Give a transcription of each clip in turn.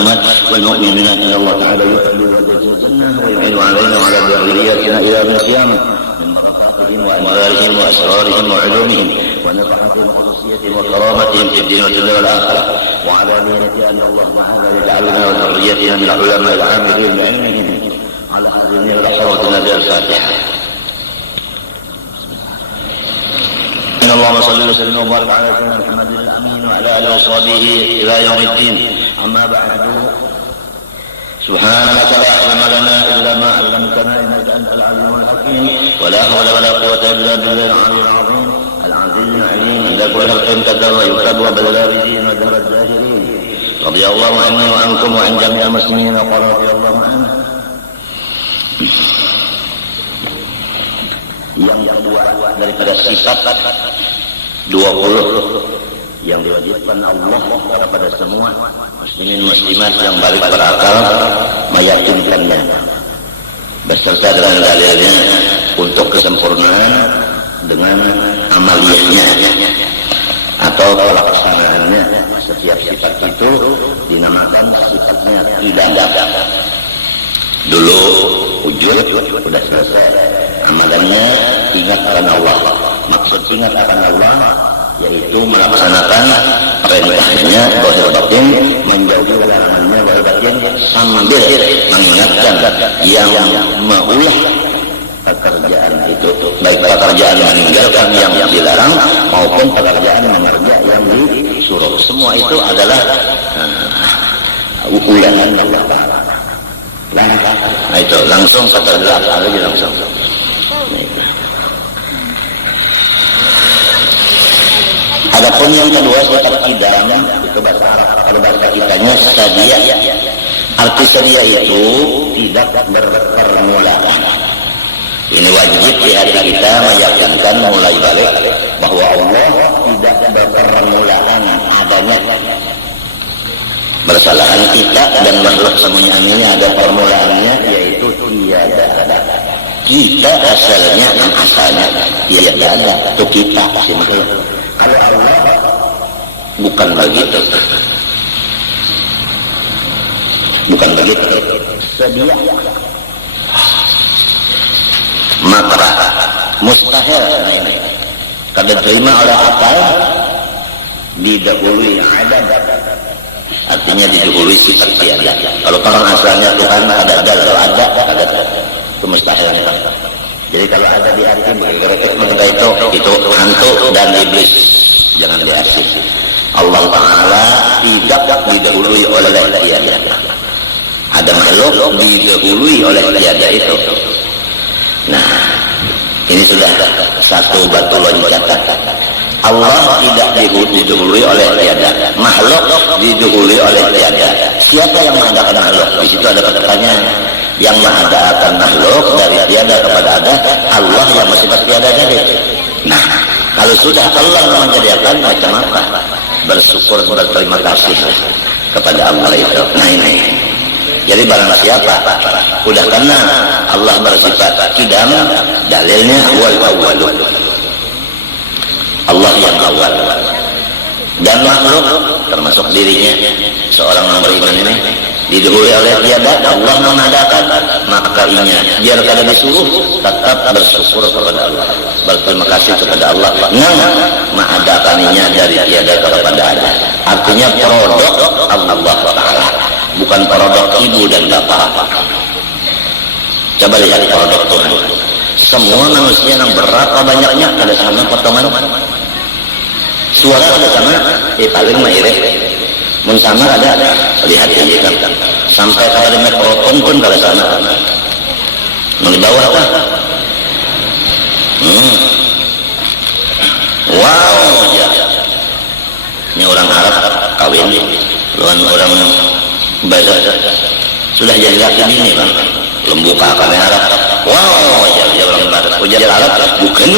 والمسلمات والمؤمنات أن الله تعالى يحلو وجه الجنة ويعين علينا وعلى ذرياتنا إلى يوم القيامة من بركاتهم وأموالهم وأسرارهم وعلومهم ونفحاتهم وخصوصيتهم وكرامتهم في الدين والدنيا والآخرة وعلى نية أن الله تعالى يجعلنا وذريتنا من العلماء العاملين بعلمهم على هذه النية الحرة النبي الفاتحة. اللهم صل وسلم وبارك على سيدنا محمد الامين وعلى اله وصحبه الى يوم الدين. اما بعد، سبحانك لا علم لنا الا ما علمتنا انك انت العليم الحكيم ولا حول ولا قوه الا بالله العلي العظيم العزيز العليم. اذا كل خلق كذب ويكتب وبدل بدين ودهر الجاهلين. رضي الله عني وعنكم وعن جميع المسلمين. وقال رضي الله عنه yang kedua daripada sifat 20 yang diwajibkan Allah kepada semua muslimin muslimat yang balik berakal meyakinkannya beserta dengan dalilnya untuk kesempurnaan dengan amaliyahnya atau pelaksanaannya. Setiap sifat itu dinamakan sifatnya tidak ada. Dulu ujud sudah selesai amalannya, ingat akan Allah. Maksud ingat akan Allah yaitu melaksanakan perintahnya zahir batin, menjauhi larangannya zahir batin, sambil mengingatkan yang maulah pekerjaan itu, baik pekerjaan meninggalkan yang dilarang maupun pekerjaan mengerjakan yang disuruh. Semua itu adalah ulangan Allah. Nah itu langsung kata lagi langsung. Adapun yang kedua sifat idam itu bahasa Arab, kalau bahasa kitanya sadia. Arti sadia itu tidak berpermulaan. Ini wajib di hati kita meyakinkan mulai balik bahwa Allah tidak berpermulaan adanya. Bersalahan kita dan makhluk semuanya ini ada formulanya, yaitu tiada ada. Kita asalnya tiada ada, itu kita si makhluk. Kalau Allah bukan begitu, bukan begitu. Sedia maka mustahil ini kada terima oleh akal didahului adab. Artinya didahului sifat tiada. Kalau orang asalnya Tuhan ada, kalau ada itu mustahil. Jadi kalau ada di hati mereka itu hantu dan iblis, jangan diasih. Allah Ta'ala tidak didahului oleh tiada. Ada makhluk didahului oleh tiada itu. Nah, ini sudah satu batu loncatan. Allah tidak didahului oleh tiada, makhluk didahului oleh tiada. Siapa yang mengadakan makhluk? Di situ ada pertanyaan. Yang mengadakan makhluk dari tiada kepada ada, Allah yang bersifat tiada dari. Nah, kalau sudah Allah menjadikan macam apa? Bersyukur, berterima kasih kepada Allah itu. Nah ini. Jadi barang siapa udah kenal Allah bersifat kidam, dalilnya wal awwal. Allah yang awal dan makhluk termasuk dirinya seorang yang beriman ini didahului oleh tiada. Allah mengadakan, maka inya biar kada disuruh tetap bersyukur kepada Allah, berterima kasih kepada Allah yang mengadakannya dari tiada kepada ada. Artinya produk Allah Ta'ala, bukan produk ibu dan bapak. Coba lihat produk Tuhan. Semua manusia yang berapa banyaknya ada sama potongan suara ada sama, paling maireh mun sama ada, lihat ini kan sampai kepada mikrofon pun kalau sama di bawah apa wow ya ini orang Arab kawin lawan orang bahasa sudah jadi laki ini bang lembuka kamera Arab wow ya orang Barat ujar Arab bukan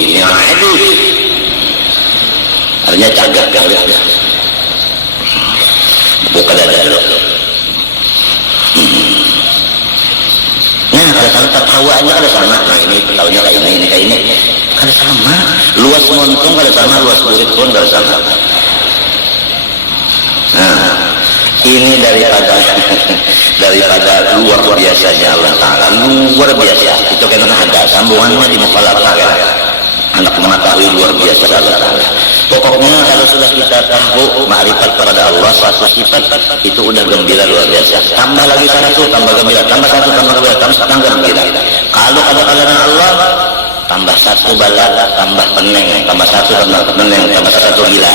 ini hadis artinya cagak kali bukan ada dulu. Nah ada sama tertawanya ada sama. Nah ini tertawanya kayak ini kayak ini ada sama. Luas montung ada sama, luas kulit pun ada sama. Nah Ini daripada luar biasanya Allah Ta'ala, luar biasa. Itu karena ada sambungannya di mukhalafah kan. Anak mengetahui luar biasa Allah Ta'ala. Pokoknya kalau sudah kita tahu ma'rifat kepada Allah suatu sifat, itu udah gembira luar biasa. Tambah lagi satu, tambah gembira. Tambah satu, tambah gembira. Tambah gembira. Kalau ada kalian Allah, tambah satu bala, tambah peneng. Tambah satu, tambah peneng. Tambah satu gila.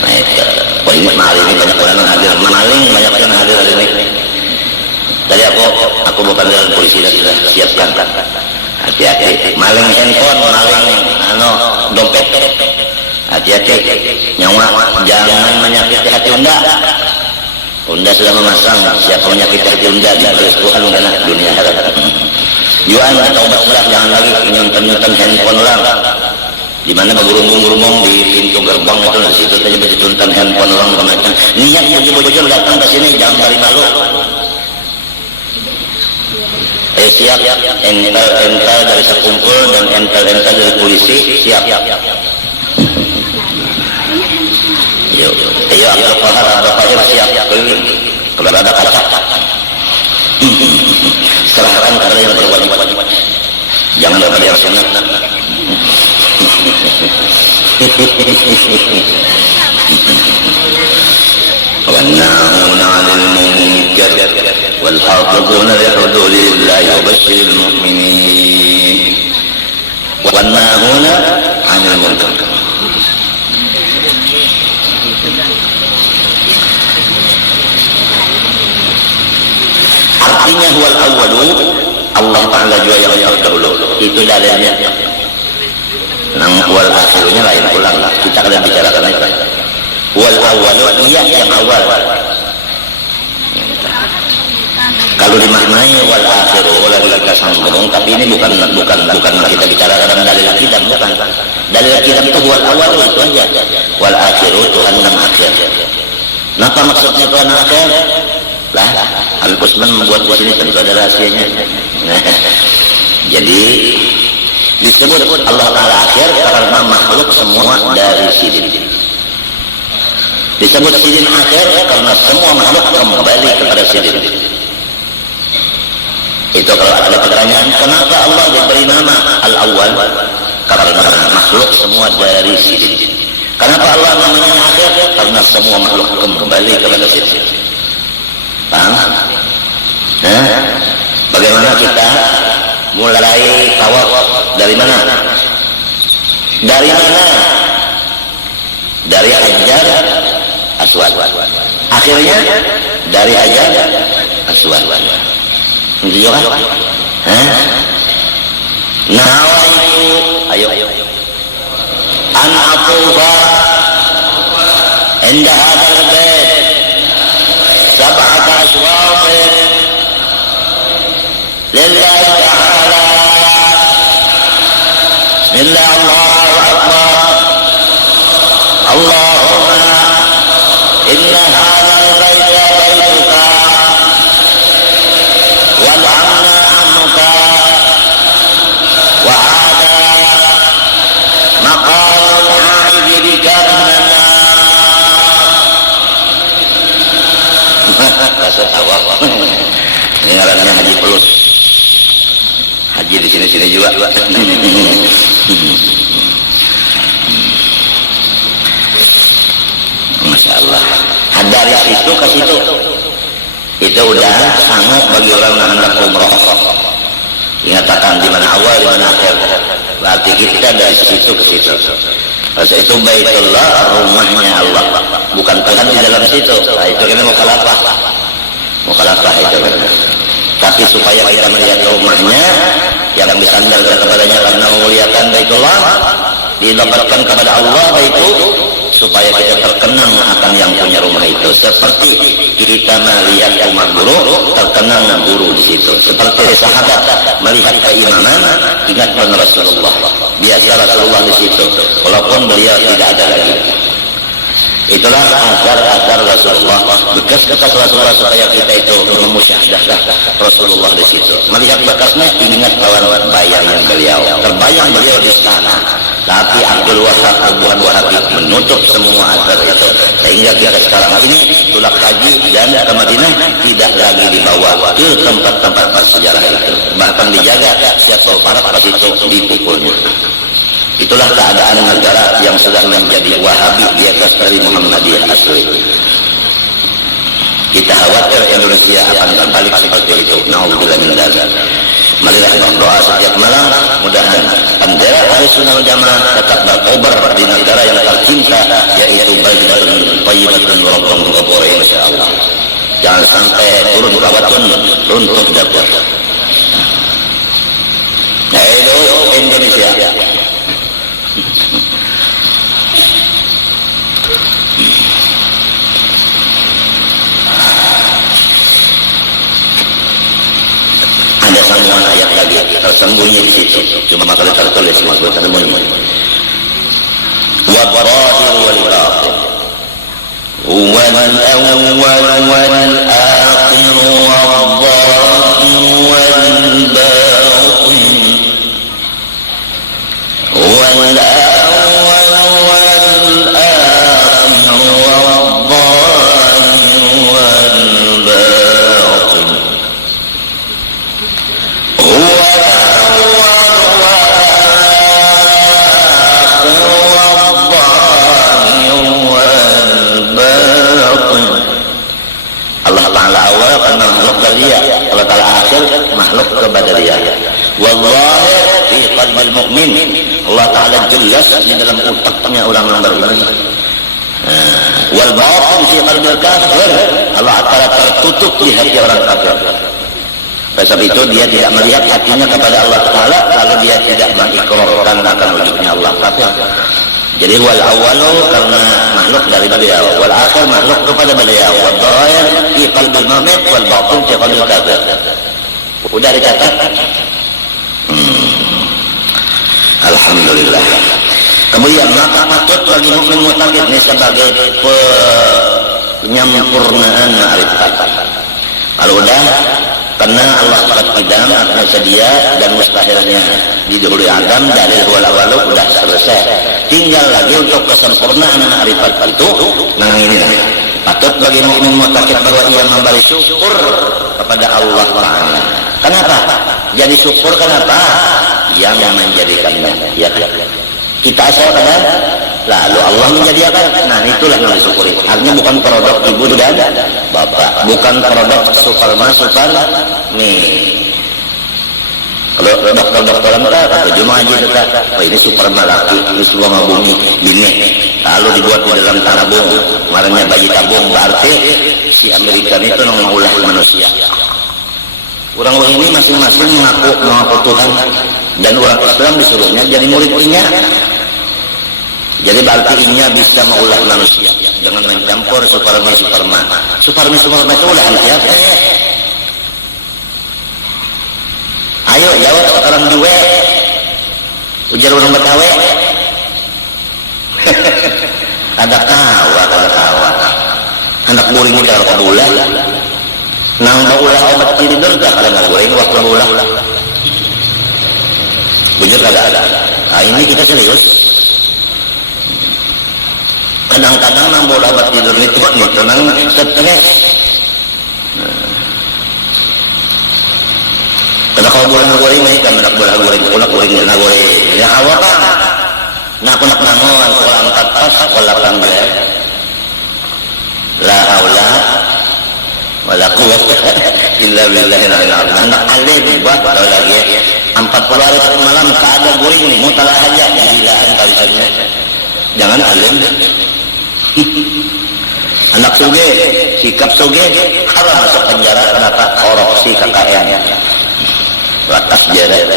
Nah itu. Oh ini hari ini banyak orang hadir. Maling banyak orang hadir hari ini. Tadi aku bukan dalam polisi sudah siapkan. Hati-hati. Maling handphone, maling dompet. Hati-hati. Nyawa jangan menyakiti hati Unda. Unda sudah memasang siapa menyakiti hati Unda di baris Tuhan karena dunia akhirat. Juan taubatlah, jangan lagi nyonton handphone orang. Di mana bergurung-gurung di pintu gerbang itu, di situ saja bertuntan handphone orang kemana. Niat bujur-bujur datang ke sini, jangan bari malu. Siap, ental dari sekumpul dan ental dari polisi, siap. Yuk, Abdul Qahir siap. Kalau ada kaca, serahkan kepada yang berwajib. Jangan kepada yang sunat. والناهون عن المنكر والحافظون لحدود الله وبشر المؤمنين والناهون عن المنكر. Artinya huwal awwalu, Allah Ta'ala juga yang terdahulu. Itu dalilnya. Nang wal akhirnya lain ulang lah. Kita akan bicarakan itu. Wal awwalu, iya yang awal. Kalau dimaknai wal akhiru lagi kita sambung, tapi ini bukan kita bicara dalam dalil akidah, bukan. Dalil akidah itu wal awwalu itu aja. Wal akhiru Tuhan dan akhir. Apa maksudnya Tuhan akhir? Lah, Al-Qusman membuat di sini tentu ada rahasianya. Jadi disebut Allah Ta'ala akhir karena makhluk semua dari sidin. Disebut sidin akhir karena semua makhluk kembali kepada sidin. Itu kalau ada pertanyaan, kenapa Allah diberi nama Al-Awwal? Karena makhluk semua dari sidin. Kenapa Allah namanya akhir? Karena semua makhluk kembali kepada sidin. Paham? Bagaimana kita mulai tawaf dari mana? Dari mana? Dari Hajar Aswad. Akhirnya dari Hajar Aswad. Itu kan? Nawaitu, ayo. An atufa inda hadzal bait sab'ata aswaq lillahi ta'ala. Bismillah, Allahu akbar. Allahumma inna hadzal baita baituka wal amna amnuka wa hadha maqamul a'idhi bika minan nar. Rasa tawaf. Ini ngarannya haji pelus. Haji di sini-sini juga. Masya Allah. Dari situ ke situ. Itu udah sanggup bagi orang yang hendak umroh. Ingatakan di mana awal, di mana akhir. Berarti kita dari situ ke situ. Masa itu Baitullah, rumahnya Allah. Bukan Tuhan di dalam situ. Nah, itu kena mukhalafah. Mukhalafah itu. Tapi supaya kita melihat rumahnya yang disandarkan kepadanya karena memuliakan Baitullah, didapatkan kepada Allah itu supaya kita terkenang akan yang punya rumah itu. Seperti kita melihat rumah guru, terkenang guru di situ. Seperti sahabat melihat keimaman, ingatkan Rasulullah. Biasa Rasulullah di situ, walaupun beliau tidak ada lagi. Itulah asar-asar Rasulullah, bekas-bekas Rasulullah supaya kita itu memusyahadah Rasulullah di situ. Melihat bekasnya, ingat lawan bayangan beliau. Terbayang beliau di sana. Tapi Abdul Wahab, Abu Wahabi menutup semua asar itu. Sehingga kita sekarang ini tulak haji dan ke Madinah tidak lagi dibawa ke tempat-tempat bersejarah itu. Bahkan dijaga setiap para itu dipukulnya. Itulah keadaan negara yang sudah menjadi Wahabi di atas dari Muhammadiyah asli. Kita khawatir Indonesia akan berbalik seperti itu. Na'udzubillah min dzalik. Marilah berdoa setiap malam, mudahan bendera Ahlussunnah wal Jamaah tetap berkobar di negara yang tercinta, yaitu Baldatun Thayyibatun wa Rabbun Ghafur, insyaallah. Jangan sampai turun kawatun runtuh dapur. Nah, itu Indonesia. Ada sambungan ayat lagi tersembunyi di situ. Cuma kalau tertulis maksudnya tersembunyi. Wa dhahir wal batin. Wal awwal wal akhir wal dhahir wal batin. Wal makhluk kebadariyah. Wallahi fi qalbil mu'min, Allah Ta'ala jelas di dalam otaknya orang yang beriman. Wal batin fi qalbil kafir, Allah Ta'ala tertutup di hati orang kafir. Sebab itu dia tidak melihat hatinya kepada Allah Ta'ala kalau dia tidak mengikrarkan akan wujudnya Allah kafir. Jadi wal awalu karena makhluk dari beliau, wal akhir makhluk kepada beliau, wal dhahir fi qalbil mu'min, wal batin fi qalbil kafir. Udah dicatat. Alhamdulillah. Kemudian maka patut bagi mukmin muttaqin ini sebagai penyempurnaan ma'rifat. Kalau udah karena Allah qadam artinya sedia dan mustahilnya didahului Adam dari wal awalu udah selesai. Tinggal lagi untuk kesempurnaan ma'rifat itu. Nah inilah patut bagi mukmin muttaqin bahwa ia memberi syukur kepada Allah Ta'ala. Kenapa? Jadi syukur kenapa? Yang menjadikannya. Ya, kita asal kan? Lalu Allah menjadikan. Nah itulah yang disyukuri. Artinya bukan produk ibu dan bapak, bukan produk superma super nih. Kalau dokter-dokter mereka atau jemaah haji tetap, oh ini superma laki, ini semua bumi bini. Lalu dibuat di dalam tabung, warnanya bayi tabung, berarti si Amerika itu mengulah manusia. Orang-orang ini masing-masing mengaku Tuhan dan orang Islam disuruhnya jadi murid-muridnya. Jadi berarti inya bisa mengulah manusia dengan mencampur superma. Superma itu olahan siapa? Ayo jawab orang dua. Ujar orang Betawi. Ada kawa. Anak muring ini kalau kabulah. Nang ulah obat tidur dah kalau nggak goreng waktu ulah. Bujur ada. Nah ini kita serius. Kadang-kadang nang bola obat tidur itu nang stres. Kalau bola goreng ini kan nak bola goreng, nak goreng. Ya awak kan. Nak aku nak nangon sekolah 4 pas, sekolah 18. La haula wala quwwata illa billahi al-'aliyyil 'azim. Anak alim buat tahu lagi 40 hari malam tak ada guring mutalah aja gilaan kalisannya. Jangan alim. Anak suge, sikap suge haram masuk penjara karena tak korupsi KKN. Batas jarak.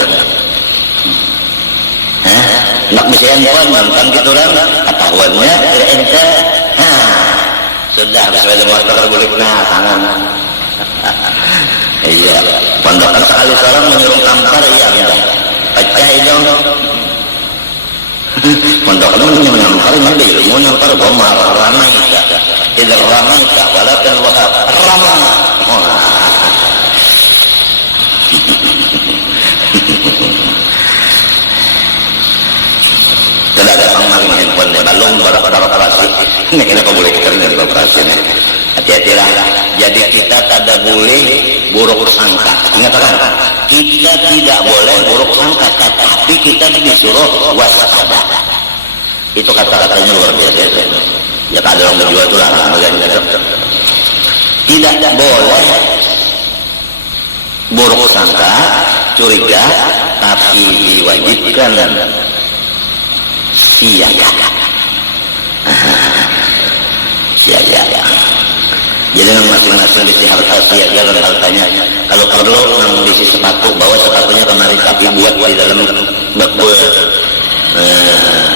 Nak bisa pun mantan gitu kan ketahuannya ente. Sudah sesuai dengan waktu boleh tangan. Iya, pondokan sekali seorang menyuruh kampar iya. Pecah dong. pondok lu menyampar nabi ilmu nyampar gomar ramaika tidak ramaika walakin wahab ramah tidak ada pangmaling handphone balong barang operasi ini kenapa boleh kita ini operasi ini hati-hatilah. Jadi kita tidak boleh buruk sangka. Ingat kan? Kita tidak boleh buruk sangka, tapi kita disuruh waspada. Itu kata-katanya luar biasa. Ya ada orang berjual itu lah. Tidak boleh buruk sangka, curiga, tapi diwajibkan siaga. Siaga. Jadi masing-masing bisi harta siaga dan hartanya. Kalau perlu bisi sepatu, bawa sepatunya kemari tapi buat di dalam bakul.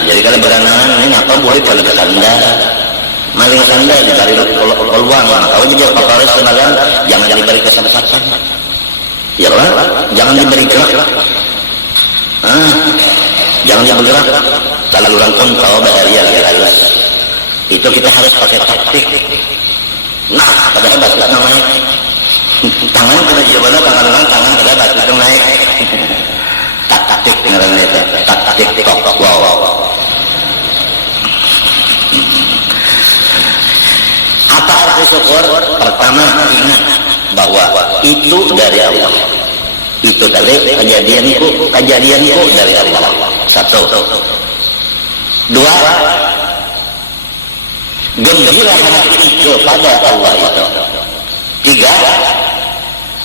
Jadi kalau beranangan ini apa boleh kalau sandal, maling sandal diberi peluang. Kalau juga paparis semalam jangan diberi kesempatan. Ya kan? Jangan diberi gerak. Jangan bergerak. Kalau orang pun tahu bahaya halus. Itu kita harus pakai taktik. Nah, pada hebat namanya. Tangan kena coba tangan pada hebat itu naik. Taktik ngaranna itu. Taktik tok. Wow. Apa arti syukur? Pertama ingat bahwa itu dari Allah. Itu dari kejadianku dari Allah. Satu. Dua, gembira hati kepada Allah itu. Tiga,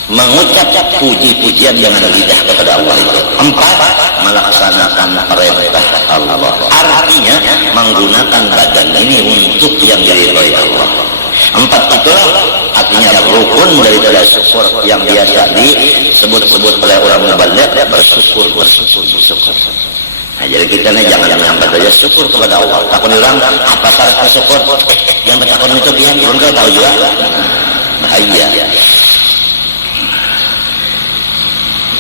mengucap puji-pujian dengan lidah kepada Allah itu. Empat, melaksanakan perintah Allah. Artinya menggunakan badan ini untuk yang diridhoi Allah. Empat itulah artinya rukun daripada syukur yang biasa disebut-sebut oleh orang mubaligh bersyukur. Nah, jadi kita nih jangan nyambat aja syukur kepada Allah. Takut orang apa syarat syukur? Yang bertakun itu pian, belum kau tahu juga. Bahaya.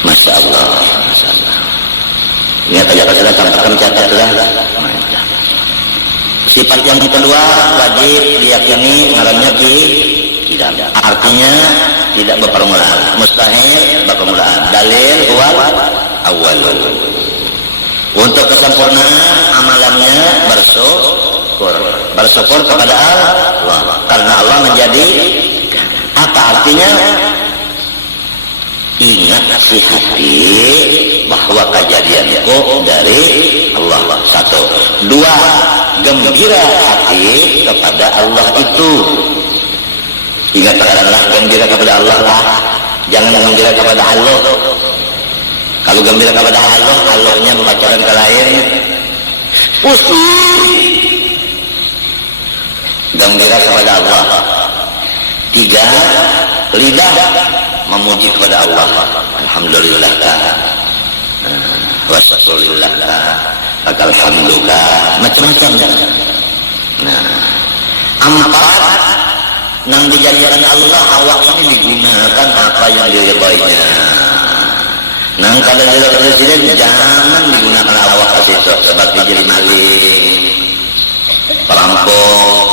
Masya Allah. Ingat aja kalau sudah sampaikan catatlah. Sifat yang kedua wajib diyakini ngarannya tidak. Artinya tidak berpermulaan. Mustahil berpermulaan. Dalil awal. Untuk kesempurnaan amalannya bersyukur kepada Allah karena Allah menjadi apa artinya ingat si hati bahwa kejadian itu dari Allah. Satu. Dua, gembira hati kepada Allah itu. Ingat katakanlah gembira kepada Allah lah, jangan gembira kepada Allah. Kalau gembira kepada Allah, Allahnya membacakan ke lain, pusing. Gembira kepada Allah. Tiga, lidah memuji kepada Allah. Alhamdulillah. Wassalamualaikum. Alhamdulillah. Macam-macam. Nah, empat, nang dijadikan Allah awak ini digunakan apa yang diridhoinya. Nah, kalau jadi presiden jangan digunakan awak ke situ seperti jadi maling, perampok.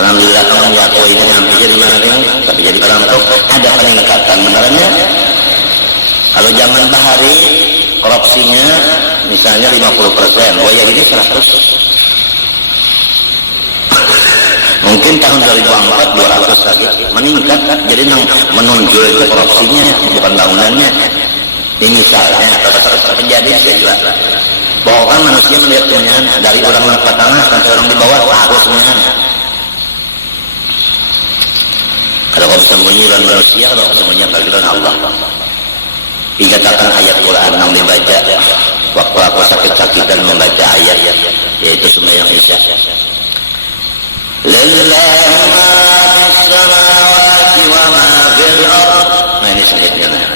Alhamdulillah kamu jatuh ini hampir jadi maling, tapi jadi perampok ada peningkatan benarannya. Kalau zaman bahari korupsinya misalnya 50%, ya ini 100. Mungkin tahun 2004 200 lagi meningkat, jadi menonjol itu korupsinya bukan bangunannya. Ini misalnya atau terjadi juga bahwa kan manusia melihat kemenyan dari orang yang pertama sampai orang di bawah harusnya ada kesembuhan manusia atau kesembuhan bagian Allah. Dikatakan ayat Quran yang dibaca waktu aku sakit-sakitan membaca ayat yaitu sembahyang isya. Lillahi ma fis samawati wa ma fil ardh. Nah ini ayatnya.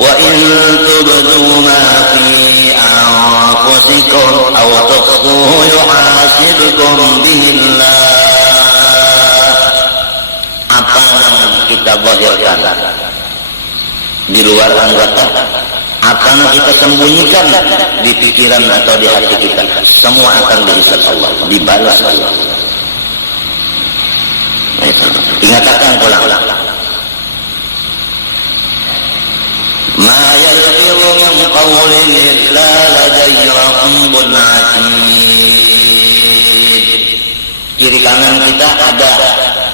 Wa in tubdu ma fi anfusikum aw tukhfuhu yuhasibkum billah. Apa yang kita zahirkan di luar anggota Apa yang kita sembunyikan di pikiran atau di hati kita, semua akan dihisab Allah, dibalas Allah. Ingatkan pulang. Ma yalfizu min qawlin illa ladayhi raqibun atid. Kiri kanan kita ada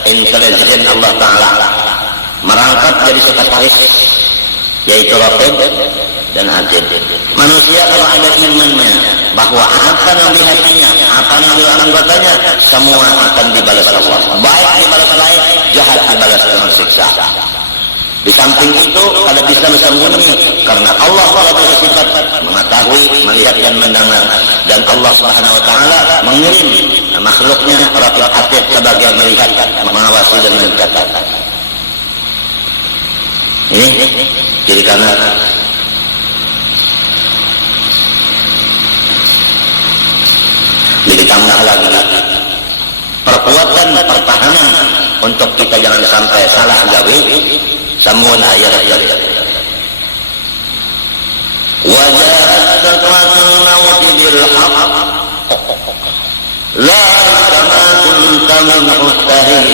intelijen Allah Ta'ala merangkap jadi sekretaris, yaitu raqib dan atid. Manusia kalau ada imannya bahwa apa yang di hatinya, apa yang di anggotanya, semua akan dibalas Allah. Baik dibalas baik, jahat dibalas dengan siksa. Di samping itu ada bisa bersembunyi karena Allah Taala bersifat mengetahui, melihat dan mendengar, dan Allah Subhanahu Wa Taala mengirim makhluknya raqib atid sebagai melihat, mengawasi dan mencatat. Ini kiri kanan. Ditambah lagi perkuatan pertahanan untuk kita jangan sampai salah gawe. Sambungan ayat-ayat. Wajahat sakratul maut bil haqq la kama kunta mustahid.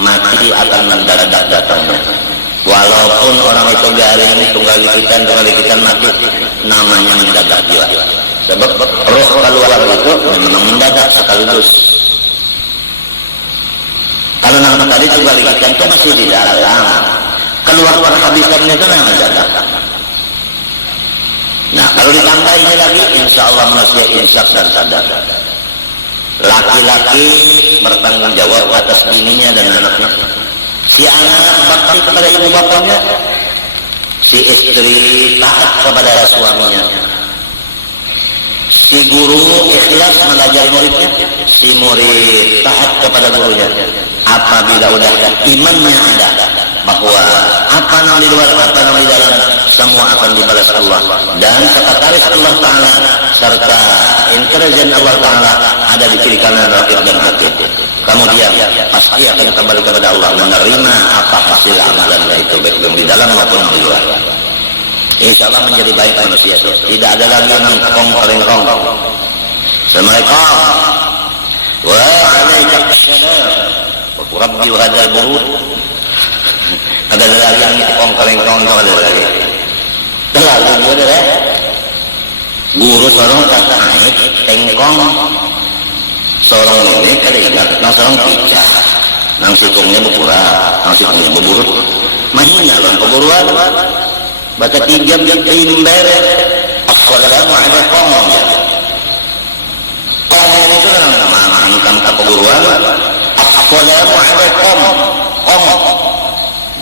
Mati akan mendadak datangnya. Walaupun orang itu garing, tunggal dikitan mati, namanya mendadak juga. Sebab roh keluar itu memang mendadak sekaligus. Kalau nama tadi tunggal dikitan itu masih di dalam, keluar perhabisannya itu memang mendadak. Nah kalau ditambah ini lagi, insya Allah manusia insaf dan sadar. Laki-laki bertanggung jawab atas bininya dan anaknya. Si anak bakti kepada ibu bapaknya, si istri taat kepada suaminya, si guru ikhlas mengajari muridnya, si murid taat kepada gurunya. Apabila udah imannya ada bahwa apa yang di luar, apa yang di dalam, semua akan dibalas Allah, dan sekretaris Allah Ta'ala serta intelijen Allah Ta'ala ada di kiri kanan raqib dan atid. Kemudian pasti akan kembali kepada Allah, menerima apa hasil amalan itu, baik di dalam maupun di luar. Insya Allah menjadi baik manusia itu. Tidak ada lagi nangkong kelengkong. Assalamualaikum waalaikumsalam Rabbi wa hadal burud. Ada lagi yang nangkong kelengkong, ada lagi. Terlalu dia deh. Guru sorong tak naik tengkong. Sorong ini keringat, nang sorong pijak, nang sikungnya berkurang, nang sikungnya berburut. Mahina loh keburuan. Baca 3 jam timber. Assalamualaikum. Kalau itu kan nama keburuan. Assalamualaikum.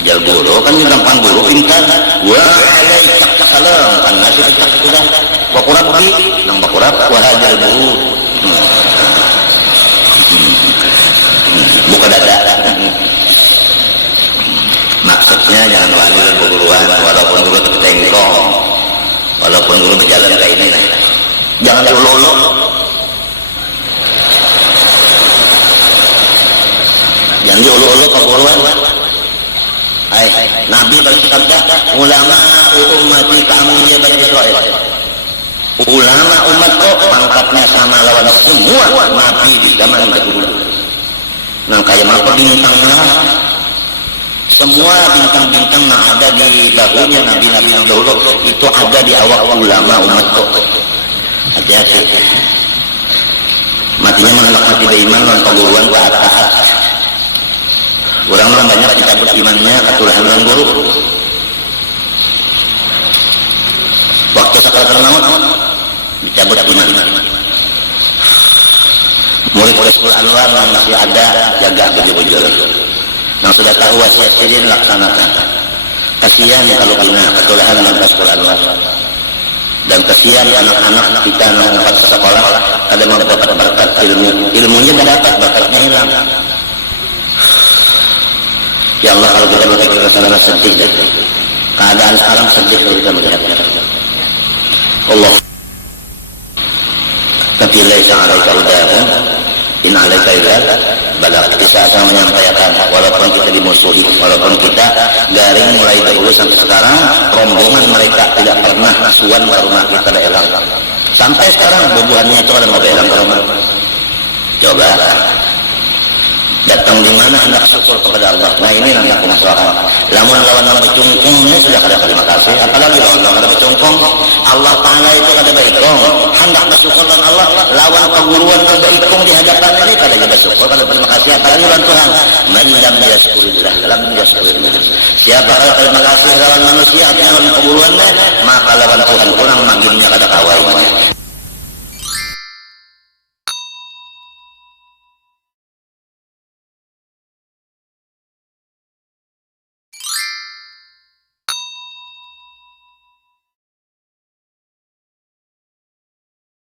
Jal guru kan gampang guru pintar. Waalaikumsalam. Kan nasi pecah sudah. Bakurabbi, nang bakurab wahajal guru. Buka dada. Maksudnya jangan wali dan keguruan, walaupun guru tertengkong, walaupun guru berjalan kayak ini, jangan lulu. Jangan diulu-ulu keguruan. Nabi bersabda, ulama ummati ka'amiyya Bani Israil. Ulama umatku pangkatnya sama lawan semua nabi di zaman dahulu. Nah kayak apa bintangnya, semua bintang-bintang yang ada di dahunya nabi-nabi yang dahulu itu ada di awal ulama umatku. Hati-hati, matinya menolak mati beriman dan pengguruan ke atas. Orang-orang banyak dicabut imannya ketulahan dan guru. Waktu sakaratul maut dicabut iman. Murid-murid Anwar yang masih ada jaga bujur-bujur. Yang sudah tahu wasiat sendiri laksanakan. Kasihan kalau kena ketulahan dalam Rasul Anwar. Dan kasihan anak-anak kita yang dapat sekolah ada yang dapat berkat ilmunya tidak dapat, berkatnya hilang. Ya Allah, kalau kita berpikir ke sana sedih deh. Keadaan sekarang sedih kalau kita melihatnya. Allah. Tapi laisa 'alaika hudahum in 'alaika illa Badak kita akan menyampaikan, walaupun kita dimusuhi, walaupun kita garing mulai dahulu sampai sekarang, rombongan mereka tidak pernah suan ke rumah kita daerah. Sampai sekarang bubuhannya itu ada mau belang ke rumah. Coba datang di mana hendak syukur kepada Allah. Nah ini hendak kemaslahan. Lawan bercungkungnya sudah kada terima kasih. Apalagi lawan bercungkung. Allah Taala itu kada baikong. Hendak bersyukur dengan Allah. Lawan keguruan berbaikong di hadapan ini kada jadi bersyukur, kada terima kasih. Apalagi lawan Tuhan. Man lam yaskurillah, lam yaskurillah. Siapa kalau terima kasih lawan manusia, lawan keguruannya, maka lawan Tuhan kurang